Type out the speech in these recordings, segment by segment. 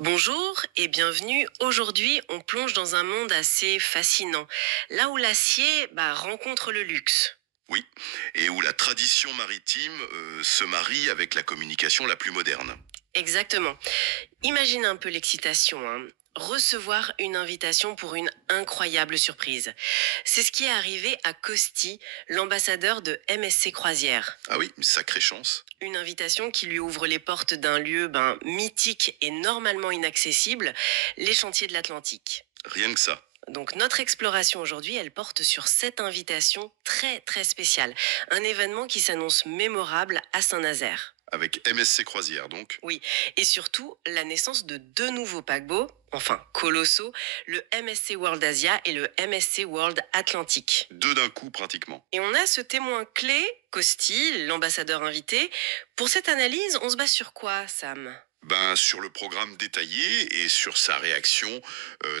Bonjour et bienvenue. Aujourd'hui, on plonge dans un monde assez fascinant, là où l'acier rencontre le luxe. Oui, et où la tradition maritime se marie avec la communication la plus moderne. Exactement. Imagine un peu l'excitation, hein. Recevoir une invitation pour une incroyable surprise. C'est ce qui est arrivé à Costi, l'ambassadeur de MSC Croisière. Ah oui, une sacrée chance. Une invitation qui lui ouvre les portes d'un lieu mythique et normalement inaccessible, les chantiers de l'Atlantique. Rien que ça. Donc notre exploration aujourd'hui, elle porte sur cette invitation très très spéciale. Un événement qui s'annonce mémorable à Saint-Nazaire. Avec MSC Croisière, donc. Oui, et surtout la naissance de deux nouveaux paquebots, enfin colossaux, le MSC World Asia et le MSC World Atlantique. Deux d'un coup, pratiquement. Et on a ce témoin clé, Costi, l'ambassadeur invité. Pour cette analyse, on se base sur quoi, Sam? Ben, sur le programme détaillé et sur sa réaction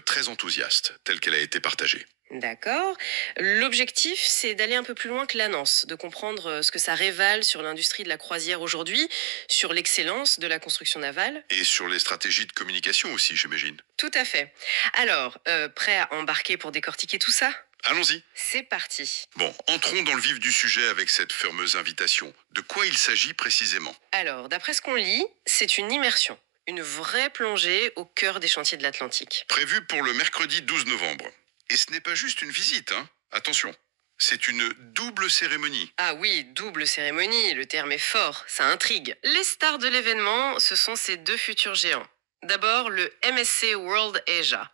très enthousiaste, telle qu'elle a été partagée. D'accord. L'objectif, c'est d'aller un peu plus loin que l'annonce, de comprendre ce que ça révèle sur l'industrie de la croisière aujourd'hui, sur l'excellence de la construction navale. Et sur les stratégies de communication aussi, j'imagine. Tout à fait. Alors, prêt à embarquer pour décortiquer tout ça? Allons-y. C'est parti. Bon, entrons dans le vif du sujet avec cette fameuse invitation. De quoi il s'agit précisément? Alors, d'après ce qu'on lit, c'est une immersion, une vraie plongée au cœur des chantiers de l'Atlantique. Prévu pour le mercredi 12 novembre. Et ce n'est pas juste une visite, hein. Attention, c'est une double cérémonie. Ah oui, double cérémonie, le terme est fort, ça intrigue. Les stars de l'événement, ce sont ces deux futurs géants. D'abord, le MSC World Asia.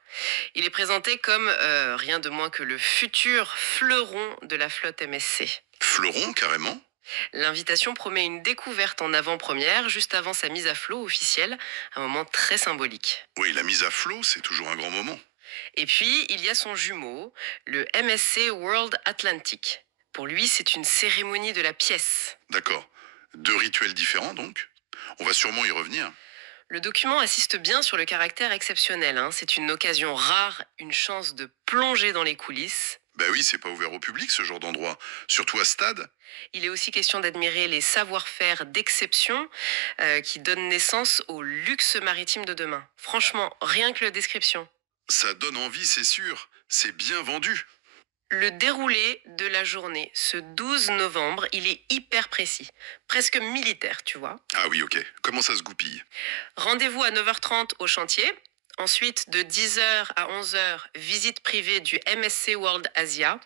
Il est présenté comme rien de moins que le futur fleuron de la flotte MSC. Fleuron, carrément. L'invitation promet une découverte en avant-première, juste avant sa mise à flot officielle, un moment très symbolique. Oui, la mise à flot, c'est toujours un grand moment. Et puis, il y a son jumeau, le MSC World Atlantic. Pour lui, c'est une cérémonie de la pièce. D'accord. Deux rituels différents, donc. On va sûrement y revenir. Le document insiste bien sur le caractère exceptionnel, hein. C'est une occasion rare, une chance de plonger dans les coulisses. Bah oui, c'est pas ouvert au public, ce genre d'endroit. Surtout à stade. Il est aussi question d'admirer les savoir-faire d'exception qui donnent naissance au luxe maritime de demain. Franchement, rien que la description. Ça donne envie, c'est sûr. C'est bien vendu. Le déroulé de la journée, ce 12 novembre, il est hyper précis. Presque militaire, tu vois. Ah oui, ok. Comment ça se goupille? Rendez-vous à 9h30 au chantier. Ensuite, de 10h à 11h, visite privée du MSC World Asia.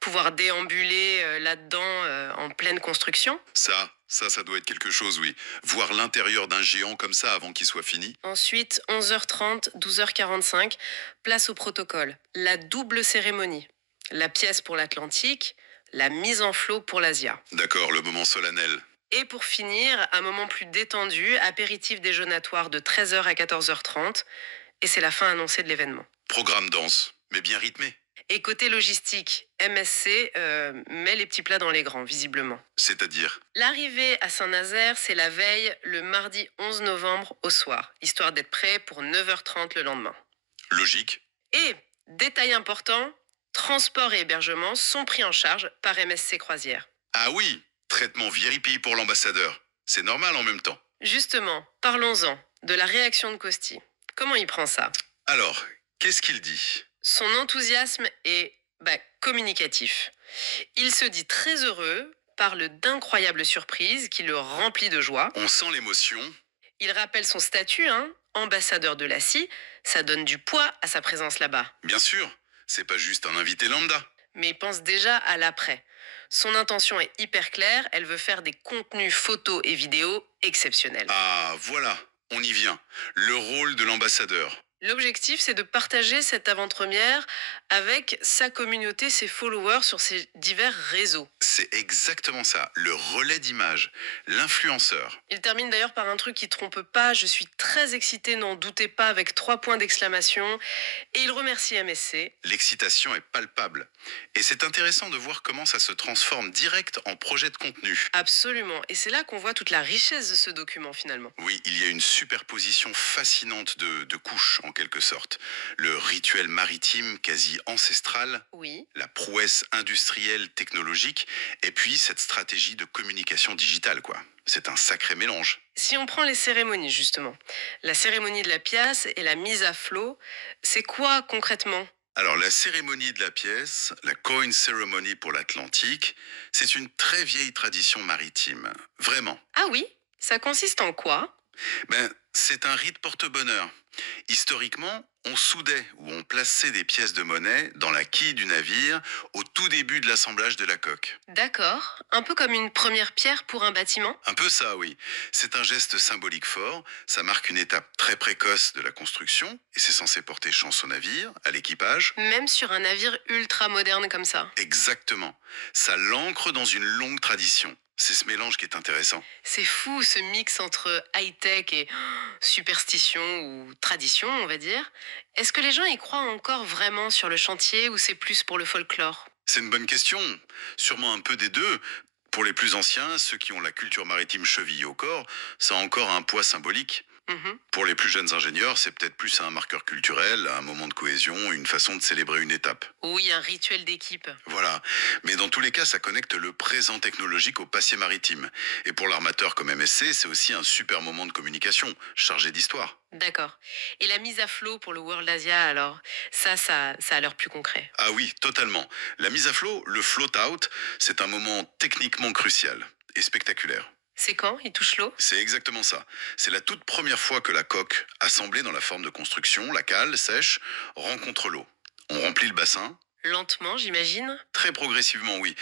Pouvoir déambuler là-dedans en pleine construction. Ça doit être quelque chose, oui. Voir l'intérieur d'un géant comme ça avant qu'il soit fini. Ensuite, 11h30, 12h45, place au protocole. La double cérémonie. La pièce pour l'Atlantique, la mise en flot pour l'Asia. D'accord, le moment solennel. Et pour finir, un moment plus détendu, apéritif déjeunatoire de 13h à 14h30. Et c'est la fin annoncée de l'événement. Programme dense, mais bien rythmé. Et côté logistique, MSC met les petits plats dans les grands, visiblement. C'est-à-dire? L'arrivée à Saint-Nazaire, c'est la veille, le mardi 11 novembre au soir, histoire d'être prêt pour 9h30 le lendemain. Logique. Et, détail important, transport et hébergement sont pris en charge par MSC Croisière. Ah oui, traitement VIP pour l'ambassadeur. C'est normal en même temps. Justement, parlons-en de la réaction de Costi. Comment il prend ça? Alors, qu'est-ce qu'il dit? Son enthousiasme est communicatif. Il se dit très heureux, parle d'incroyables surprises qui le remplit de joie. On sent l'émotion. Il rappelle son statut, hein, ambassadeur de la scie. Ça donne du poids à sa présence là-bas. Bien sûr, c'est pas juste un invité lambda. Mais il pense déjà à l'après. Son intention est hyper claire, elle veut faire des contenus photos et vidéos exceptionnels. Ah, voilà, on y vient. Le rôle de l'ambassadeur. L'objectif, c'est de partager cette avant-première avec sa communauté, ses followers sur ses divers réseaux. C'est exactement ça, le relais d'image, l'influenceur. Il termine d'ailleurs par un truc qui trompe pas, je suis très excité, n'en doutez pas, avec 3 points d'exclamation. Et il remercie MSC. L'excitation est palpable. Et c'est intéressant de voir comment ça se transforme direct en projet de contenu. Absolument, et c'est là qu'on voit toute la richesse de ce document finalement. Oui, il y a une superposition fascinante de couches, en quelque sorte. Le rituel maritime quasi ancestral, Oui. la prouesse industrielle technologique, et puis cette stratégie de communication digitale, quoi. C'est un sacré mélange. Si on prend les cérémonies, justement, la cérémonie de la pièce et la mise à flot, c'est quoi concrètement? Alors la cérémonie de la pièce, la coin ceremony pour l'Atlantique, c'est une très vieille tradition maritime. Vraiment. Ah oui? Ça consiste en quoi? C'est un rite porte-bonheur. Historiquement, on soudait ou on plaçait des pièces de monnaie dans la quille du navire au tout début de l'assemblage de la coque. D'accord. Un peu comme une première pierre pour un bâtiment? Un peu ça, oui. C'est un geste symbolique fort, ça marque une étape très précoce de la construction, et c'est censé porter chance au navire, à l'équipage. Même sur un navire ultra moderne comme ça. Exactement. Ça l'ancre dans une longue tradition. C'est ce mélange qui est intéressant. C'est fou ce mix entre high-tech et superstition ou tradition, on va dire. Est-ce que les gens y croient encore vraiment sur le chantier ou c'est plus pour le folklore? C'est une bonne question. Sûrement un peu des deux. Pour les plus anciens, ceux qui ont la culture maritime chevillée au corps, ça a encore un poids symbolique. Mhm. Pour les plus jeunes ingénieurs, c'est peut-être plus un marqueur culturel, un moment de cohésion, une façon de célébrer une étape. Oui, un rituel d'équipe. Voilà. Mais dans tous les cas, ça connecte le présent technologique au passé maritime. Et pour l'armateur comme MSC, c'est aussi un super moment de communication, chargé d'histoire. D'accord. Et la mise à flot pour le World Asia, alors, ça a l'air plus concret. Ah oui, totalement. La mise à flot, le float out, c'est un moment techniquement crucial et spectaculaire. C'est quand il touche l'eau? C'est exactement ça. C'est la toute première fois que la coque, assemblée dans la forme de construction, la cale sèche, rencontre l'eau. On remplit le bassin, Lentement, j'imagine. très progressivement oui,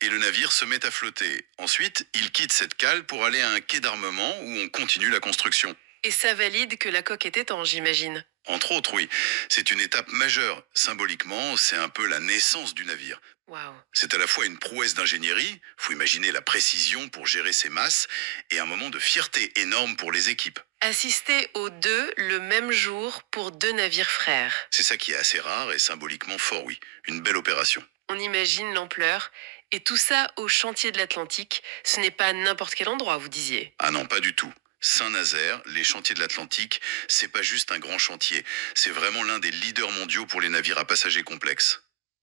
et le navire se met à flotter. Ensuite, il quitte cette cale pour aller à un quai d'armement où on continue la construction. Et ça valide que la coque est étanche, j'imagine. Entre autres, oui. C'est une étape majeure. Symboliquement, c'est un peu la naissance du navire. Waouh. C'est à la fois une prouesse d'ingénierie, faut imaginer la précision pour gérer ses masses, et un moment de fierté énorme pour les équipes. Assister aux deux le même jour pour deux navires frères. C'est ça qui est assez rare et symboliquement fort, oui. Une belle opération. On imagine l'ampleur. Et tout ça au chantier de l'Atlantique. Ce n'est pas n'importe quel endroit, vous disiez. Ah non, pas du tout. Saint-Nazaire, les chantiers de l'Atlantique, c'est pas juste un grand chantier, c'est vraiment l'un des leaders mondiaux pour les navires à passagers complexes.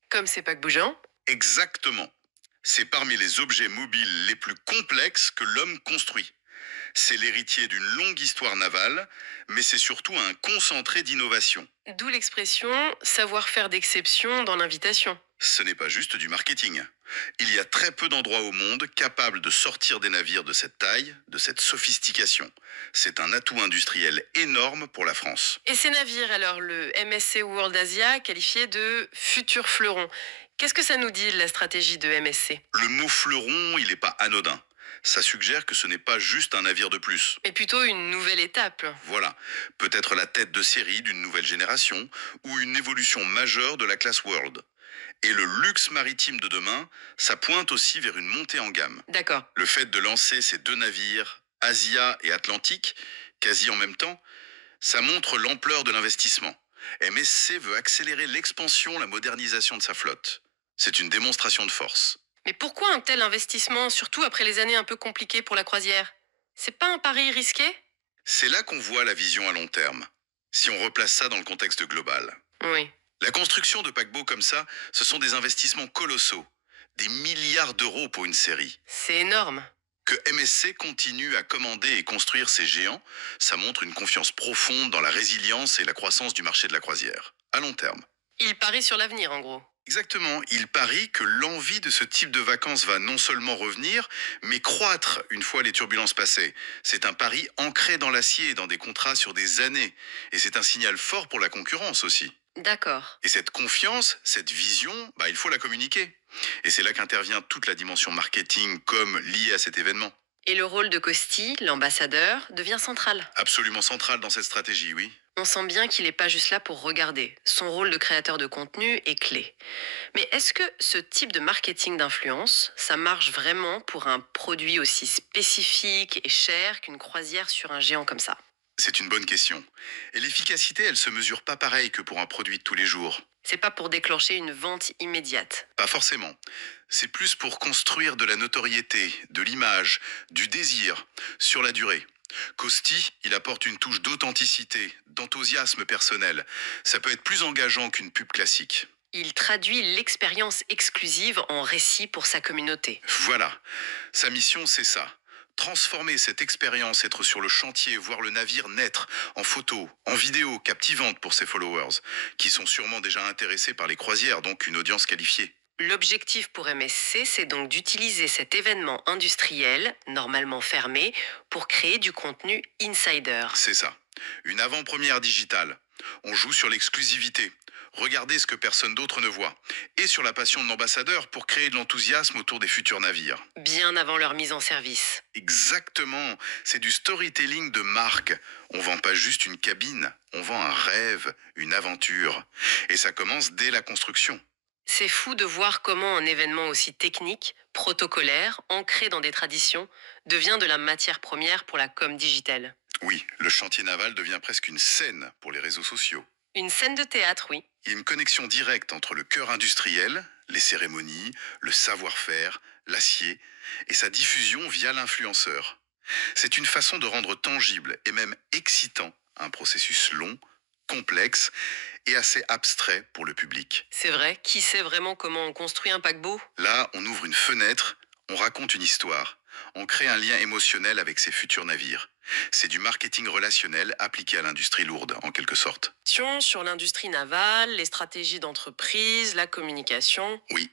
Comme c'est pas que bougeant. Exactement. C'est parmi les objets mobiles les plus complexes que l'homme construit. C'est l'héritier d'une longue histoire navale, mais c'est surtout un concentré d'innovation. D'où l'expression savoir-faire d'exception dans l'invitation. Ce n'est pas juste du marketing. Il y a très peu d'endroits au monde capables de sortir des navires de cette taille, de cette sophistication. C'est un atout industriel énorme pour la France. Et ces navires, alors, le MSC World Asia, qualifié de futur fleuron. Qu'est-ce que ça nous dit de la stratégie de MSC? Le mot fleuron, il n'est pas anodin. Ça suggère que ce n'est pas juste un navire de plus. Mais plutôt une nouvelle étape. Voilà, peut-être la tête de série d'une nouvelle génération ou une évolution majeure de la classe World. Et le luxe maritime de demain, ça pointe aussi vers une montée en gamme. D'accord. Le fait de lancer ces deux navires, Asia et Atlantique, quasi en même temps, ça montre l'ampleur de l'investissement. MSC veut accélérer l'expansion, la modernisation de sa flotte. C'est une démonstration de force. Mais pourquoi un tel investissement, surtout après les années un peu compliquées pour la croisière? C'est pas un pari risqué? C'est là qu'on voit la vision à long terme, si on replace ça dans le contexte global. Oui. La construction de paquebots comme ça, ce sont des investissements colossaux, des milliards d'euros pour une série. C'est énorme. Que MSC continue à commander et construire ces géants, ça montre une confiance profonde dans la résilience et la croissance du marché de la croisière, à long terme. Il parie sur l'avenir, en gros. Exactement, il parie que l'envie de ce type de vacances va non seulement revenir, mais croître une fois les turbulences passées. C'est un pari ancré dans l'acier et dans des contrats sur des années. Et c'est un signal fort pour la concurrence aussi. D'accord. Et cette confiance, cette vision, il faut la communiquer. Et c'est là qu'intervient toute la dimension marketing comme liée à cet événement. Et le rôle de Costi, l'ambassadeur, devient central. Absolument central dans cette stratégie, oui. On sent bien qu'il n'est pas juste là pour regarder. Son rôle de créateur de contenu est clé. Mais est-ce que ce type de marketing d'influence, ça marche vraiment pour un produit aussi spécifique et cher qu'une croisière sur un géant comme ça? C'est une bonne question. Et l'efficacité, elle se mesure pas pareil que pour un produit de tous les jours. C'est pas pour déclencher une vente immédiate. Pas forcément. C'est plus pour construire de la notoriété, de l'image, du désir, sur la durée. Costi, il apporte une touche d'authenticité, d'enthousiasme personnel. Ça peut être plus engageant qu'une pub classique. Il traduit l'expérience exclusive en récit pour sa communauté. Voilà, sa mission c'est ça. Transformer cette expérience, être sur le chantier, voir le navire naître, en photo, en vidéo, captivante pour ses followers, qui sont sûrement déjà intéressés par les croisières, donc une audience qualifiée. L'objectif pour MSC, c'est donc d'utiliser cet événement industriel, normalement fermé, pour créer du contenu insider. C'est ça. Une avant-première digitale. On joue sur l'exclusivité. Regardez ce que personne d'autre ne voit. Et sur la passion de l'ambassadeur pour créer de l'enthousiasme autour des futurs navires. Bien avant leur mise en service. Exactement. C'est du storytelling de marque. On vend pas juste une cabine. On vend un rêve, une aventure. Et ça commence dès la construction. C'est fou de voir comment un événement aussi technique, protocolaire, ancré dans des traditions, devient de la matière première pour la com digitale. Oui, le chantier naval devient presque une scène pour les réseaux sociaux. Une scène de théâtre, oui. Il y a une connexion directe entre le cœur industriel, les cérémonies, le savoir-faire, l'acier, et sa diffusion via l'influenceur. C'est une façon de rendre tangible et même excitant un processus long, complexe et assez abstrait pour le public. C'est vrai, qui sait vraiment comment on construit un paquebot? Là, on ouvre une fenêtre, on raconte une histoire, on crée un lien émotionnel avec ses futurs navires. C'est du marketing relationnel appliqué à l'industrie lourde, en quelque sorte. Sur l'industrie navale, les stratégies d'entreprise, la communication. Oui,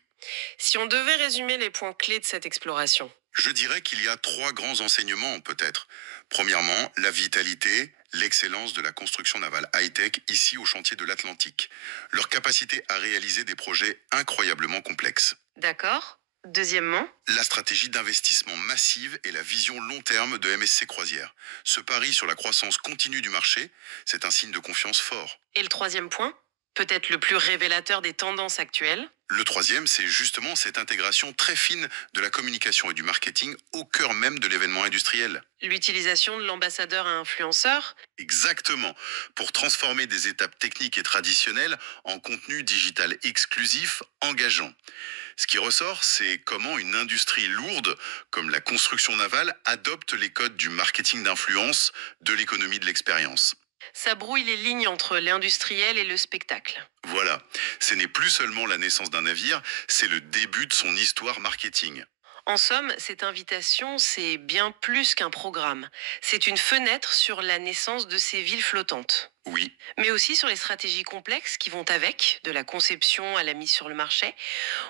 Si on devait résumer les points clés de cette exploration. je dirais qu'il y a trois grands enseignements, peut-être. Premièrement, la vitalité, l'excellence de la construction navale high-tech ici au chantier de l'Atlantique. Leur capacité à réaliser des projets incroyablement complexes. D'accord. Deuxièmement, La stratégie d'investissement massive et la vision long terme de MSC Croisière. Ce pari sur la croissance continue du marché, c'est un signe de confiance fort. et le troisième point, peut-être le plus révélateur des tendances actuelles, Le troisième, c'est justement cette intégration très fine de la communication et du marketing au cœur même de l'événement industriel. l'utilisation de l'ambassadeur à influenceur. Exactement, pour transformer des étapes techniques et traditionnelles en contenu digital exclusif, engageant. Ce qui ressort, c'est comment une industrie lourde, comme la construction navale, adopte les codes du marketing d'influence, de l'économie de l'expérience. Ça brouille les lignes entre l'industriel et le spectacle. Voilà, ce n'est plus seulement la naissance d'un navire, c'est le début de son histoire marketing. En somme, cette invitation, c'est bien plus qu'un programme. C'est une fenêtre sur la naissance de ces villes flottantes. Oui, Mais aussi sur les stratégies complexes qui vont avec, de la conception à la mise sur le marché.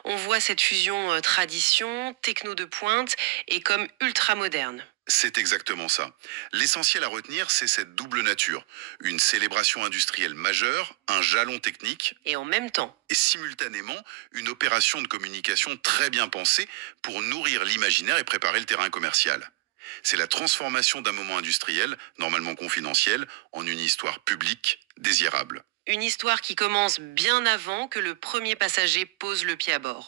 On voit cette fusion tradition, techno de pointe et comme ultra moderne. c'est exactement ça. L'essentiel à retenir, c'est cette double nature. Une célébration industrielle majeure, un jalon technique, Et en même temps, et simultanément une opération de communication très bien pensée pour nourrir l'imaginaire et préparer le terrain commercial. C'est la transformation d'un moment industriel, normalement confidentiel, en une histoire publique désirable. une histoire qui commence bien avant que le premier passager pose le pied à bord.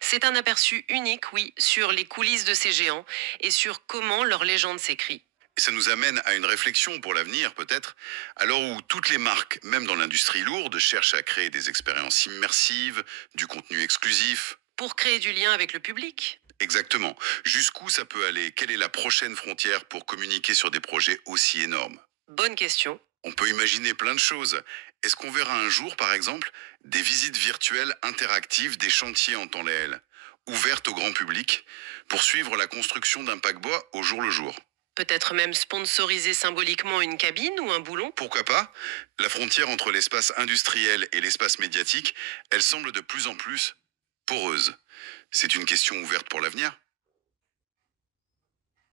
C'est un aperçu unique, oui, sur les coulisses de ces géants et sur comment leur légende s'écrit. Et ça nous amène à une réflexion pour l'avenir peut-être, à l'heure où toutes les marques, même dans l'industrie lourde, cherchent à créer des expériences immersives, du contenu exclusif. Pour créer du lien avec le public. Exactement. Jusqu'où ça peut aller? Quelle est la prochaine frontière pour communiquer sur des projets aussi énormes? Bonne question. On peut imaginer plein de choses. Est-ce qu'on verra un jour, par exemple, des visites virtuelles interactives des chantiers en temps réel, ouvertes au grand public, pour suivre la construction d'un paquebot au jour le jour? Peut-être même sponsoriser symboliquement une cabine ou un boulon. Pourquoi pas? La frontière entre l'espace industriel et l'espace médiatique, elle semble de plus en plus poreuse. C'est une question ouverte pour l'avenir.